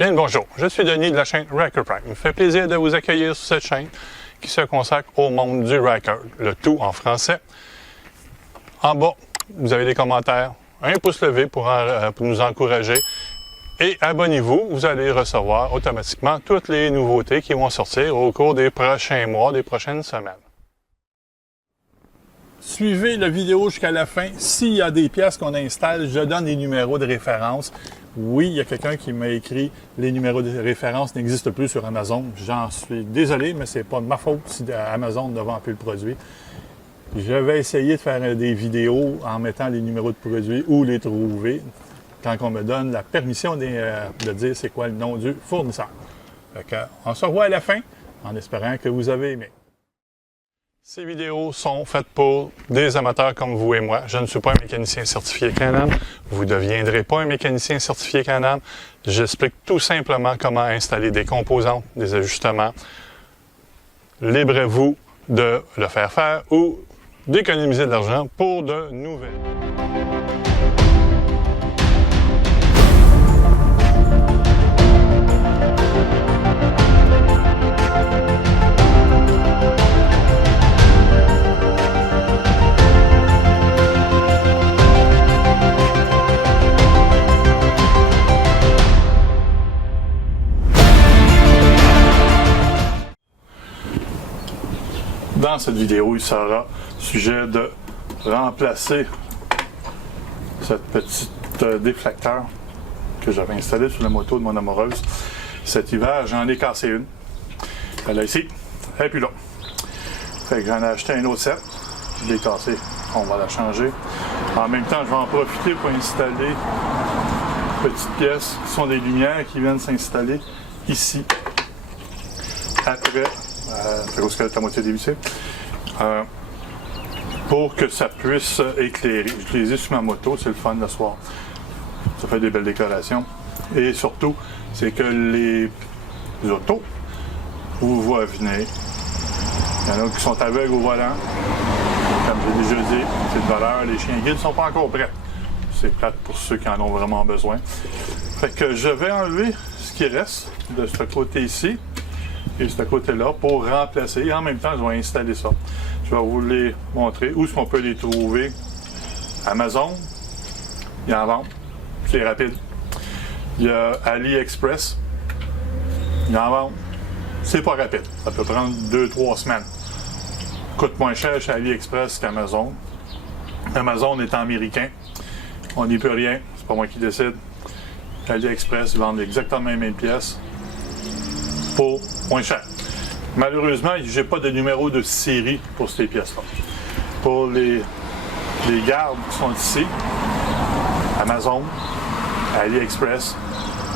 Bien le bonjour, je suis Denis de la chaîne Ryker Prime. Il me fait plaisir de vous accueillir sur cette chaîne qui se consacre au monde du Ryker, le tout en français. En bas, vous avez des commentaires, un pouce levé pour nous encourager et abonnez-vous, vous allez recevoir automatiquement toutes les nouveautés qui vont sortir au cours des prochains mois, des prochaines semaines. Suivez la vidéo jusqu'à la fin. S'il y a des pièces qu'on installe, je donne les numéros de référence. Oui, il y a quelqu'un qui m'a écrit « Les numéros de référence n'existent plus sur Amazon ». J'en suis désolé, mais c'est pas de ma faute si Amazon ne vend plus le produit. Je vais essayer de faire des vidéos en mettant les numéros de produits ou les trouver quand on me donne la permission de dire c'est quoi le nom du fournisseur. On se revoit à la fin en espérant que vous avez aimé. Ces vidéos sont faites pour des amateurs comme vous et moi. Je ne suis pas un mécanicien certifié Can-Am. Vous ne deviendrez pas un mécanicien certifié Can-Am. J'explique tout simplement comment installer des composantes, des ajustements. Libre à vous de le faire ou d'économiser de l'argent pour de nouvelles. Dans cette vidéo, il sera sujet de remplacer cette petite déflecteur que j'avais installé sur la moto de mon amoureuse. Cet hiver, j'en ai cassé une. Elle est ici, et puis là. Fait que j'en ai acheté un autre set. Je l'ai cassé, on va la changer. En même temps, je vais en profiter pour installer des petites pièces qui sont des lumières qui viennent s'installer ici. Après, parce qu'elle est à moitié dévissée, pour que ça puisse éclairer. Je les ai sur ma moto, c'est le fun le soir. Ça fait des belles décorations. Et surtout, c'est que les autos vous voient venir. Il y en a qui sont aveugles au volant. Comme j'ai déjà dit, c'est de valeur. Les chiens guides ne sont pas encore prêts. C'est plate pour ceux qui en ont vraiment besoin. Fait que je vais enlever ce qui reste de ce côté ici et ce côté-là pour remplacer. Et en même temps, je vais installer ça. Je vais vous les montrer où est-ce qu'on peut les trouver. Amazon, il y en vend. C'est rapide. Il y a AliExpress, il y en vend. C'est pas rapide. Ça peut prendre 2-3 semaines. Coûte moins cher chez AliExpress qu'Amazon. Amazon est américain. On n'y peut rien. C'est pas moi qui décide. AliExpress vendent exactement les mêmes pièces pour moins cher. Malheureusement, j'ai pas de numéro de série pour ces pièces-là. Pour les gardes qui sont ici, Amazon, AliExpress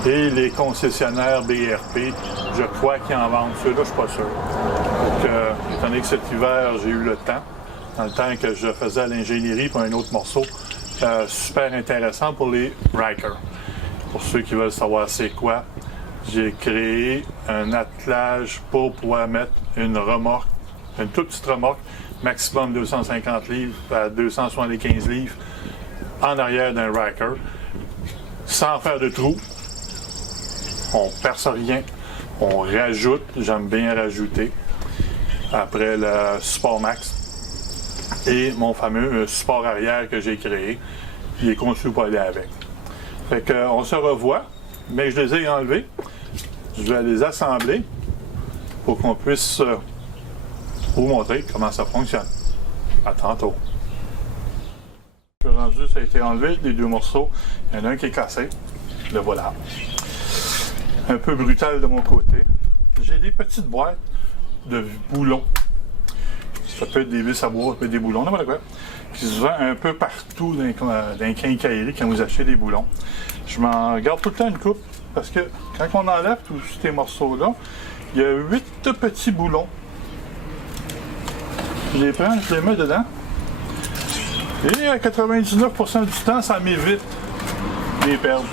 et les concessionnaires BRP, je crois qu'ils en vendent. Ceux-là, je suis pas sûr. Donc, étant donné que cet hiver, j'ai eu le temps, dans le temps que je faisais l'ingénierie pour un autre morceau, super intéressant pour les Ryker. Pour ceux qui veulent savoir c'est quoi, j'ai créé un attelage pour pouvoir mettre une remorque, une toute petite remorque, maximum 250 livres à 275 livres, en arrière d'un Ryker, sans faire de trous. On perce rien, on rajoute, j'aime bien rajouter, après le support max et mon fameux support arrière que j'ai créé, qui est conçu pour aller avec. Fait qu'on se revoit, mais je les ai enlevés. Je vais les assembler pour qu'on puisse vous montrer comment ça fonctionne. À tantôt. Je suis rendu, ça a été enlevé, les deux morceaux. Il y en a un qui est cassé. Le voilà. Un peu brutal de mon côté. J'ai des petites boîtes de boulons. Ça peut être des vis à bois, ça peut être des boulons, n'importe quoi, qui se vend un peu partout dans les quincailleries quand vous achetez des boulons. Je m'en garde tout le temps une coupe. Parce que quand on enlève tous ces morceaux-là, il y a 8 petits boulons. Je les prends, je les mets dedans. Et à 99% du temps, ça m'évite de les perdre.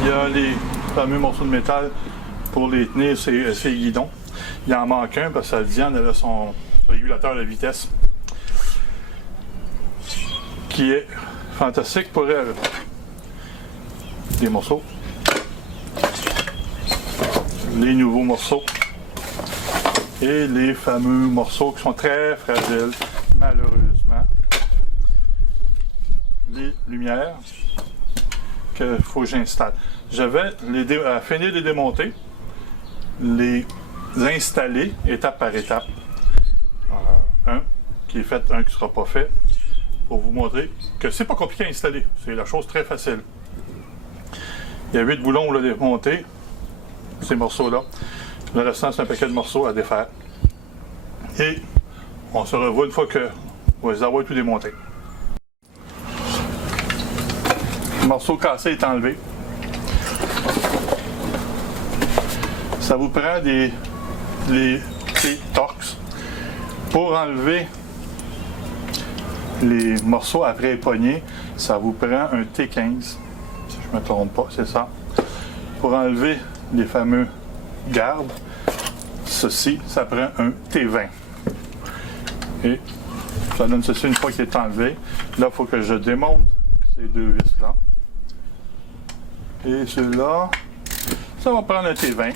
Il y a les fameux morceaux de métal pour les tenir ces guidons. Il en manque un parce que Diane avait son régulateur de vitesse qui est fantastique pour elle. Des morceaux les nouveaux morceaux et les fameux morceaux qui sont très fragiles, malheureusement. Les lumières qu'il faut que j'installe. Je vais finir de les démonter, les installer étape par étape. Un qui est fait, un qui ne sera pas fait, pour vous montrer que c'est pas compliqué à installer. C'est la chose très facile. Il y a 8 boulons, on l'a démonté, ces morceaux-là. Le restant, c'est un paquet de morceaux à défaire. Et on se revoit une fois que on va les avoir tout démontés. Le morceau cassé est enlevé. Ça vous prend des Torx pour enlever les morceaux après les poignées. Ça vous prend un T15, si je ne me trompe pas, c'est ça. Pour enlever les fameux gardes, ceci, ça prend un T20. Et ça donne ceci une fois qu'il est enlevé. Là, il faut que je démonte ces deux vis-là. Et celui-là, ça va prendre un T20.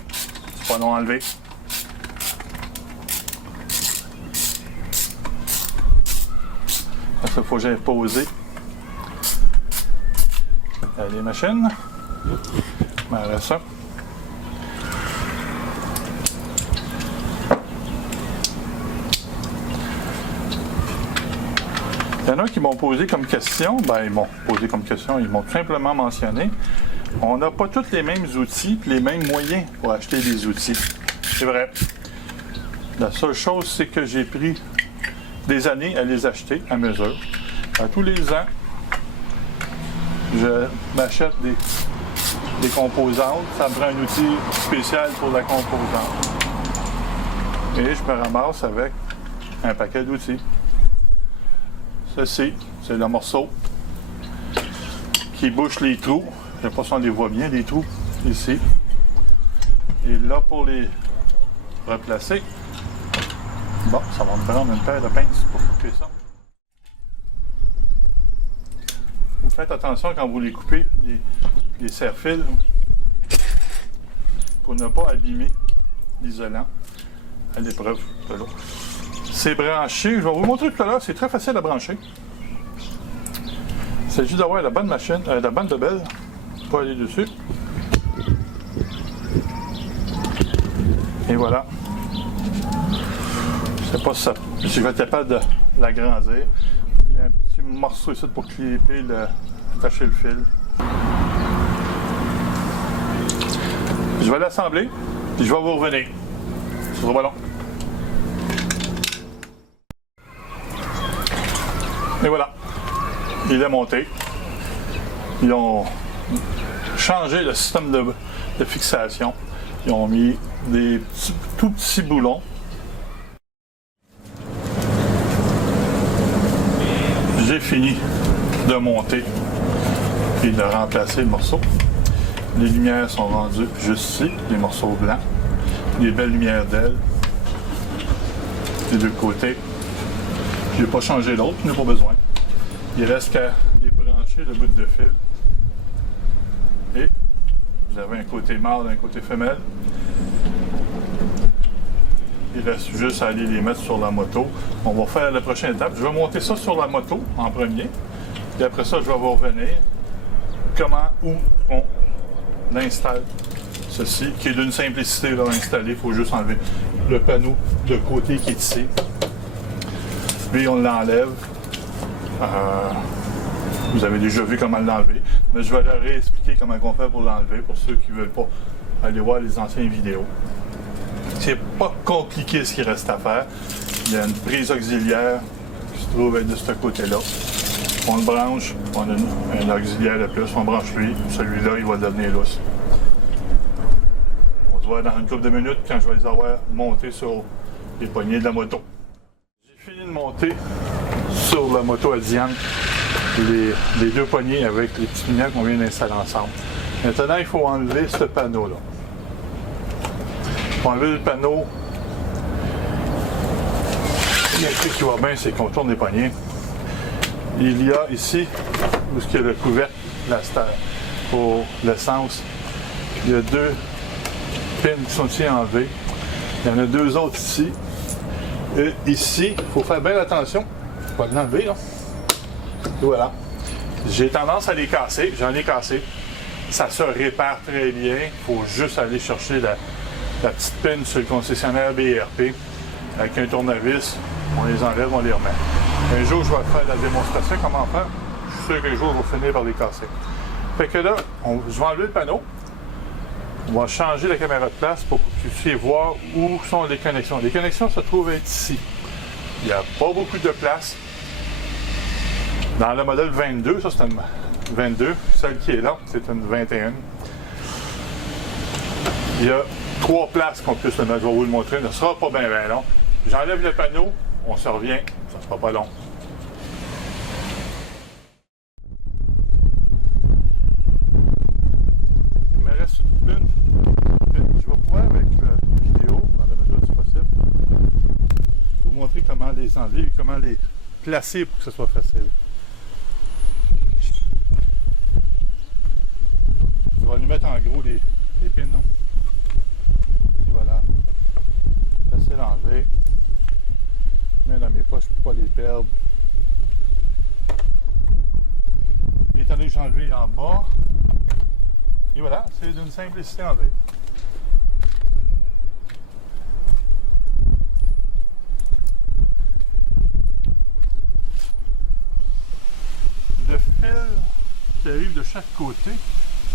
C'est pas long à enlever. Il faut que j'aille poser les machines. Voilà ça. Il y en a qui m'ont posé comme question, ils m'ont tout simplement mentionné, on n'a pas tous les mêmes outils et les mêmes moyens pour acheter des outils. C'est vrai. La seule chose, c'est que j'ai pris des années à les acheter à mesure. À tous les ans, je m'achète des composantes. Ça me prend un outil spécial pour la composante. Et je me ramasse avec un paquet d'outils. Ceci, c'est le morceau qui bouche les trous. Je ne sais pas si on les voit bien, les trous, ici. Et là, pour les replacer, bon, ça va me prendre une paire de pinces pour couper ça. Vous faites attention quand vous les coupez, les serre-fils, pour ne pas abîmer l'isolant à l'épreuve de l'eau. C'est branché, je vais vous montrer tout à l'heure, c'est très facile à brancher. Il s'agit d'avoir la bonne machine, la bonne bebelle pour aller dessus. Et voilà. Je sais pas si je vais être capable de l'agrandir. Il y a un petit morceau ici pour clipper, attacher le fil. Je vais l'assembler, puis je vais vous revenir. Ce sera pas long. Et voilà. Il est monté. Ils ont changé le système de fixation. Ils ont mis des tout petits boulons. J'ai fini de monter et de remplacer le morceau. Les lumières sont rendues juste ici, les morceaux blancs. Les belles lumières d'ailes des deux côtés. Je n'ai pas changé l'autre, je n'ai pas besoin. Il reste qu'à les brancher le bout de fil. Et vous avez un côté mâle et un côté femelle. Il reste juste à aller les mettre sur la moto. On va faire la prochaine étape. Je vais monter ça sur la moto en premier. Et après ça, je vais vous revenir où on installe ceci, qui est d'une simplicité à installer. Il faut juste enlever le panneau de côté qui est ici. Puis on l'enlève. Vous avez déjà vu comment l'enlever. Mais je vais leur réexpliquer comment on fait pour l'enlever pour ceux qui ne veulent pas aller voir les anciennes vidéos. C'est pas compliqué ce qu'il reste à faire. Il y a une prise auxiliaire qui se trouve de ce côté-là. On le branche, on a un auxiliaire de plus, on branche lui. Celui-là, il va devenir lousse. On se voit dans une couple de minutes quand je vais les avoir montés sur les poignées de la moto. J'ai fini de monter sur la moto à Diane les deux poignées avec les petits lumières qu'on vient d'installer ensemble. Maintenant, il faut enlever ce panneau-là. Pour enlever le panneau, il y a un truc qui va bien, c'est qu'on tourne les poignées. Il y a ici, où il y a le couvercle, la pour l'essence, il y a deux pins qui sont ici enlevés. Il y en a 2 autres ici. Et ici, il faut faire bien attention. Je vais l'enlever, là. Et voilà. J'ai tendance à les casser. J'en ai cassé. Ça se répare très bien. Il faut juste aller chercher la petite pin sur le concessionnaire BRP. Avec un tournevis, on les enlève, on les remet. Un jour, je vais faire la démonstration, comment faire. Je suis sûr qu'un jour, je vais finir par les casser. Fait que là, je vais enlever le panneau. On va changer la caméra de place pour que vous puissiez voir où sont les connexions. Les connexions se trouvent ici. Il n'y a pas beaucoup de place. Dans le modèle 22, ça c'est une 22. Celle qui est là, c'est une 21. Il y a 3 places qu'on puisse le mettre. Je vais vous le montrer. Ce ne sera pas bien long. J'enlève le panneau, on se revient. Ça ne sera pas long. Il me reste une. Je vais pouvoir, avec la vidéo, dans la mesure du possible, vous montrer comment les enlever et comment les placer pour que ce soit facile. Je vais lui mettre en gros les pins. Non? Et voilà. Facile à enlever. Je mets dans mes poches pour ne pas les perdre. Et étant donné que j'ai enlevé en bas, et voilà, c'est d'une simplicité à enlever. Le fil qui arrive de chaque côté,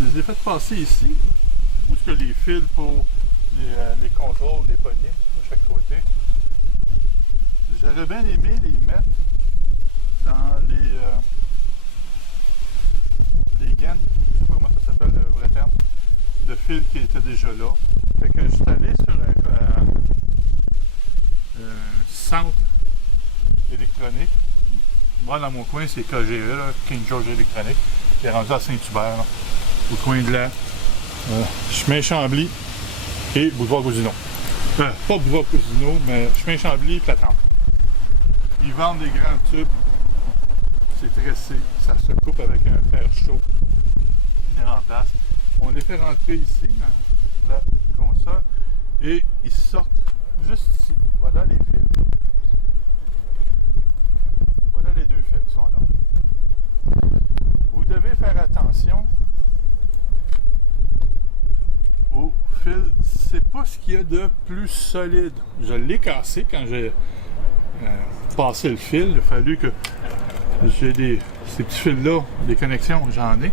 je les ai fait passer ici, où est-ce que les fils pour les contrôles des poignées de chaque côté. J'aurais bien aimé les mettre dans les gaines, je ne sais pas comment ça s'appelle le vrai terme, de fil qui était déjà là. Fait que je suis allé sur un centre électronique. Moi, dans mon coin, c'est KGE, là, King George Électronique, qui est rendu à Saint-Hubert, là, au coin de la chemin Chambly et boulevard Cousineau. Pas boulevard Cousineau, mais chemin Chambly et Platante. Ils vendent des grands tubes, c'est tressé, ça se coupe avec un fer chaud, on les remplace. On les fait rentrer ici, dans la console, et ils sortent juste ici. Voilà les fils. Voilà les 2 fils qui sont là. Vous devez faire attention au fil. C'est pas ce qu'il y a de plus solide. Je l'ai cassé quand j'ai passé le fil. Il a fallu que j'ai ces petits fils-là, des connexions, j'en ai.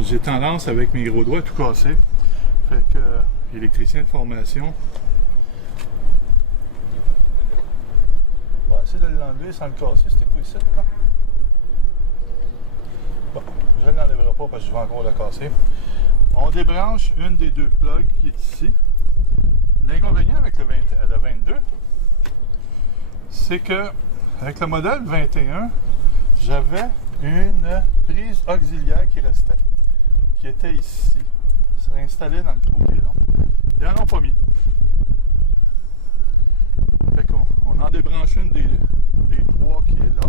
J'ai tendance avec mes gros doigts à tout casser. Fait que électricien de formation. On va essayer de l'enlever sans le casser. C'était quoi ici, là? Bon, je ne l'enlèverai pas parce que je vais encore la casser. On débranche une des 2 plugs qui est ici. L'inconvénient avec le 22, c'est que avec le modèle 21, j'avais une prise auxiliaire qui restait, qui était ici. Ça serait installé dans le trou qui est là. Ils n'en ont pas mis. Fait qu'on en débranche une des 3 qui est là.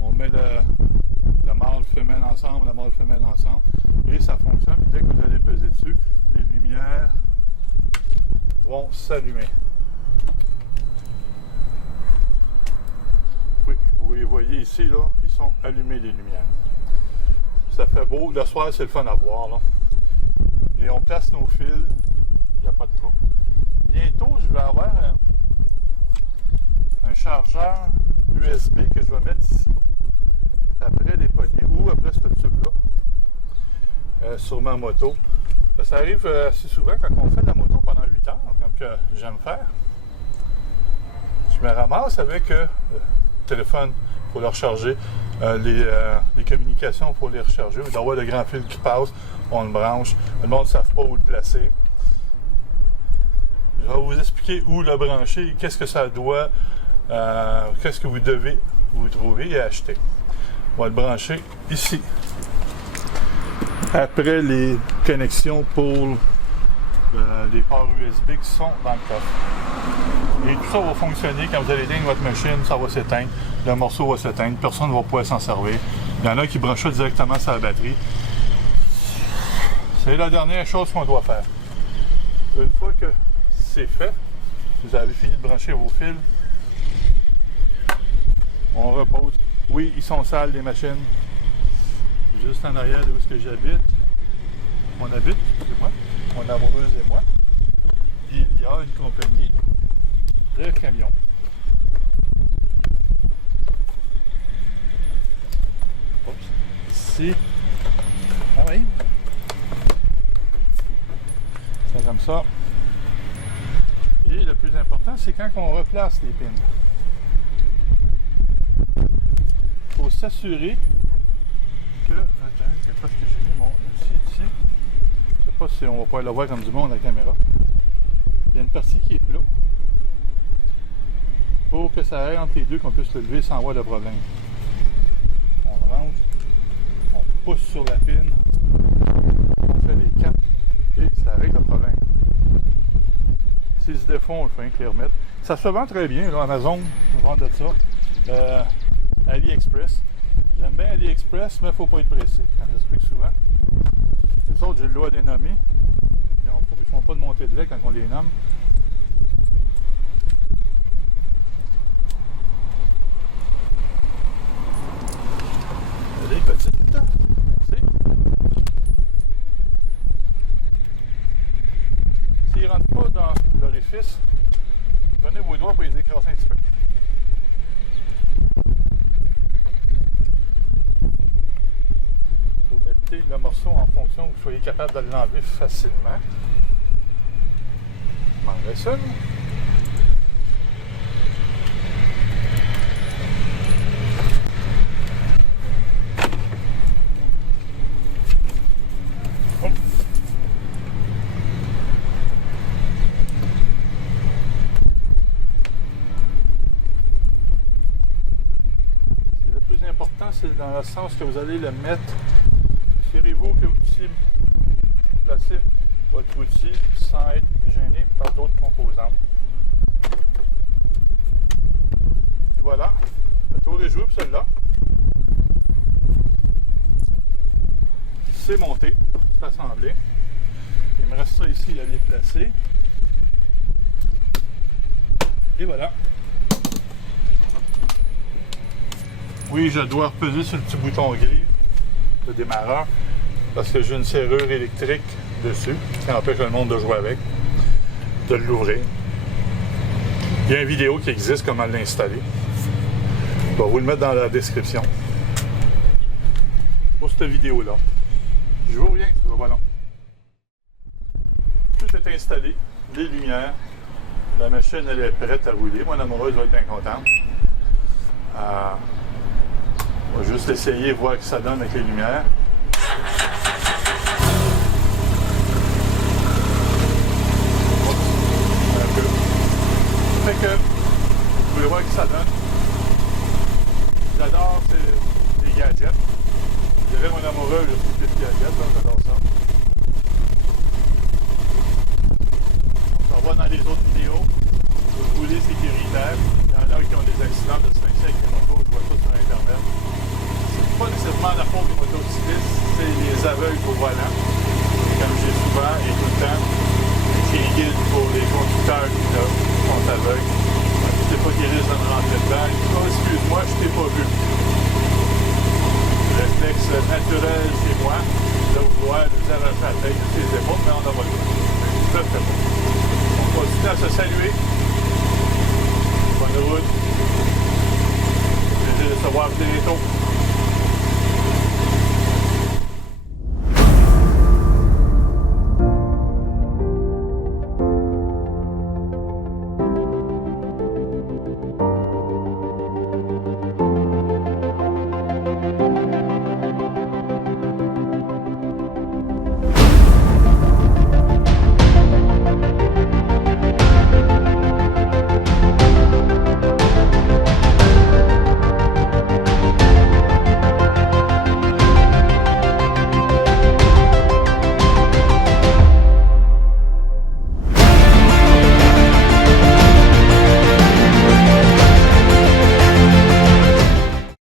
On met le mâle femelle ensemble, la mâle femelle ensemble, et ça fonctionne. Puis dès que vous allez peser dessus, les lumières vont s'allumer. Oui, vous les voyez ici, là, ils sont allumés les lumières. Ça fait beau. Le soir, c'est le fun à voir, là. Et on place nos fils, il n'y a pas de trouble. Bientôt, je vais avoir un chargeur USB que je vais mettre ici, après les poignées ou après ce tube-là, sur ma moto. Ça arrive assez souvent quand on fait de la moto pendant 8 heures, comme que j'aime faire. Je me ramasse avec le téléphone, il faut le recharger. Les communications, il faut les recharger. Il doit y avoir le grand fil qui passe, on le branche. Le monde ne savent pas où le placer. Je vais vous expliquer où le brancher, qu'est-ce que ça doit, qu'est-ce que vous devez vous trouver et acheter. On va le brancher ici. Après les connexions pour les ports USB qui sont dans le coffre. Et tout ça va fonctionner. Quand vous allez éteindre votre machine, ça va s'éteindre. Le morceau va s'éteindre. Personne ne va pouvoir s'en servir. Il y en a qui branchent ça directement sur la batterie. C'est la dernière chose qu'on doit faire. Une fois que c'est fait, vous avez fini de brancher vos fils, on repose. Oui, ils sont sales, les machines. Juste en arrière de où est-ce que j'habite. On habite, excusez-moi, mon amoureuse et moi. Il y a une compagnie de camions. Oups. Ici. Ah oui. C'est comme ça. Et le plus important, c'est quand on replace les pins. Il faut s'assurer que... Attends, je sais pas ce que j'ai mis mon outil ici. Je sais pas si on va pouvoir le voir comme du monde à la caméra. Il y a une partie qui est plat. Pour que ça aille entre les deux, qu'on puisse le lever sans avoir de problème. On le range, on pousse sur la pine, on fait les quatre et ça règle le problème. S'ils se défont, on le fait un les remettre. Ça se vend très bien, là, Amazon, on vend de ça. AliExpress. J'aime bien AliExpress, mais il ne faut pas être pressé, quand j'explique souvent. Les autres, j'ai le droit de les nommer. Ils ne font pas de montée de lait quand on les nomme. Les petites. Merci. S'ils ne rentrent pas dans l'orifice, prenez vos doigts pour les écraser un petit peu. Vous mettez le morceau en fonction que vous soyez capable de l'enlever facilement. Je m'en laisse une. C'est dans le sens que vous allez le mettre. Assurez-vous que vous puissiez placer votre outil sans être gêné par d'autres composantes. Et voilà, le tour est joué pour celle-là. C'est monté, c'est assemblé. Il me reste ça ici à les placer. Et voilà. Oui, je dois repeser sur le petit bouton gris de démarreur parce que j'ai une serrure électrique dessus qui empêche le monde de jouer avec, de l'ouvrir. Il y a une vidéo qui existe comment l'installer. Je vais vous le mettre dans la description pour cette vidéo-là. Je vous reviens, ça va long. Tout est installé, les lumières, la machine elle est prête à rouler. Mon amoureuse va être bien contente. On va juste essayer, voir ce que ça donne avec les lumières. Un peu. Fait que, vous pouvez voir ce que ça donne. J'adore les gadgets. Je dirais mon amoureux, je trouve que les gadgets, j'adore ça. On s'en va dans les autres vidéos. Rouler sécuritaire. Il y en a qui ont des accidents de se avec les motos, je vois ça sur Internet. C'est pas nécessairement la faute des motocyclistes, c'est les aveugles au volant. Comme je dis souvent et tout le temps, c'est les guides pour les conducteurs qui sont aveugles. Tu sais pas qu'ils risquent de me rentrer dedans. Oh, excuse-moi, je t'ai pas vu. Le réflexe naturel chez moi, de vouloir nous arracher la tête de ses épaules, mais on n'a pas le droit. Ça fait pas. On continue à se saluer. Bonne route. Plaisir de se voir bientôt.